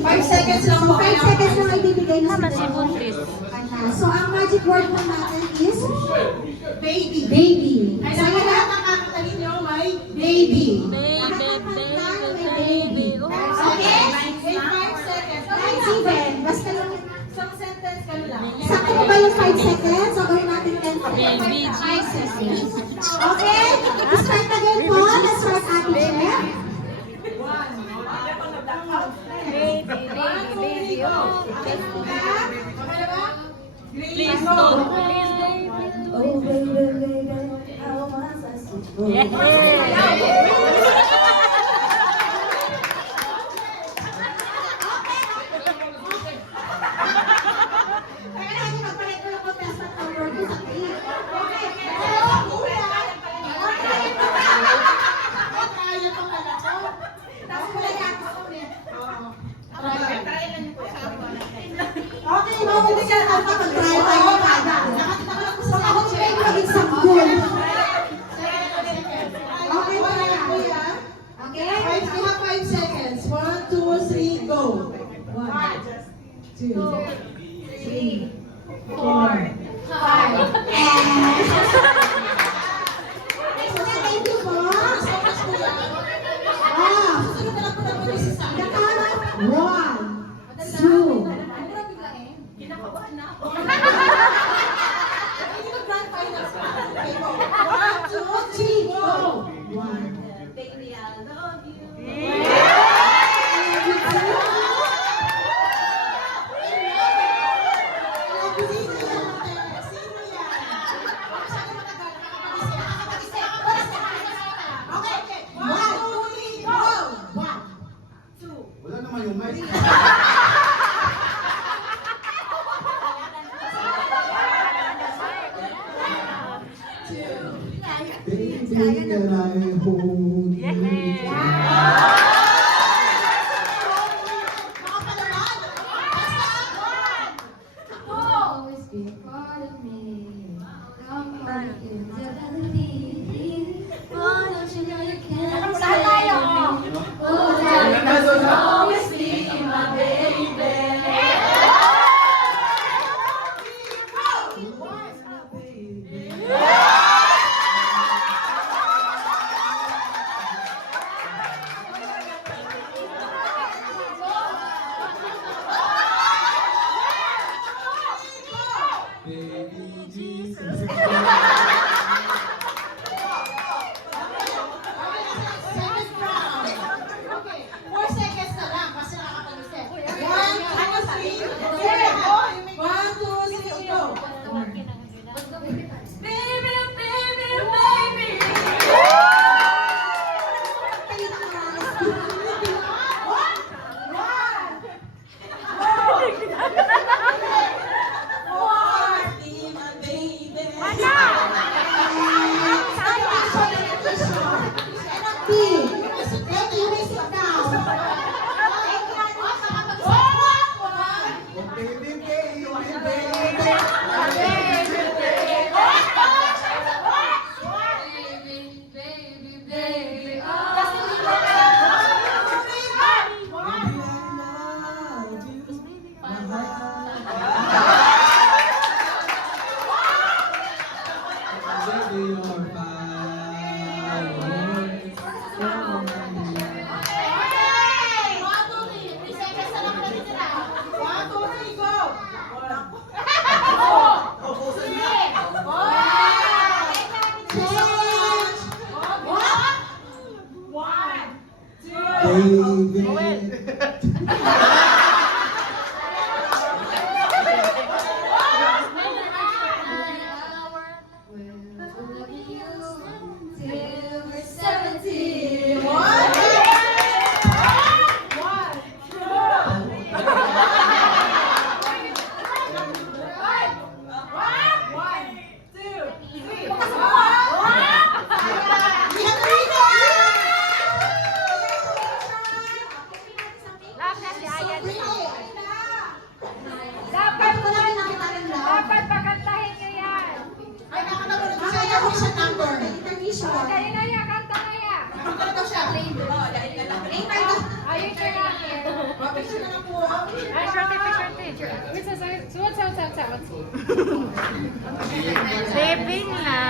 5 seconds lang po. 5 seconds lang ibibigay na Tama si siguro. Buntis. So, ang magic word po natin is Baby. baby. Ay, So, sa yun lahat na. ng kakatanin nyo, may baby. Baby. Okay? Wait, 5 seconds. Guys, even. Basta lang. Isang sentence ka lang. Sakto ba yung 5 seconds? So, gawin natin 10 Baby 5 seconds. Okay? Start again po. Let's start Ate Chef. Baby. Oh. Please go. don't. Oh, baby, baby, how was I supposed Yeah. Okay, mabuti ka na pag-try tayo kada. Kung ako kayo maging sanggol. Okay ba na kuya? Okay? 5 seconds. 1, 2, 3, go. 1, 2, 3, 4, 5. Thank you po. Ah, One, two. Baby, I love you. Wala naman yung mic. Baby, can I hold you? Always be a part of me. Come on, infidelity. Oh, don't you know you can't take me? Oh, darling, you'll always be my baby. Baby Jesus. Baby, baby, baby. Oh, baby, baby, baby. Baby, baby, baby. Oh. Baby, I love you. Baby, you're Baby. Till we're 70. Dapat pakantahin niyo yan. Ay, nakakalaman na siya yung siya number. Dali na yan, kanta na yan. Ano daw siya? Ayun ka natin. Picture na lang po. Ay, shorty, shorty. What's that? What's that? Living life.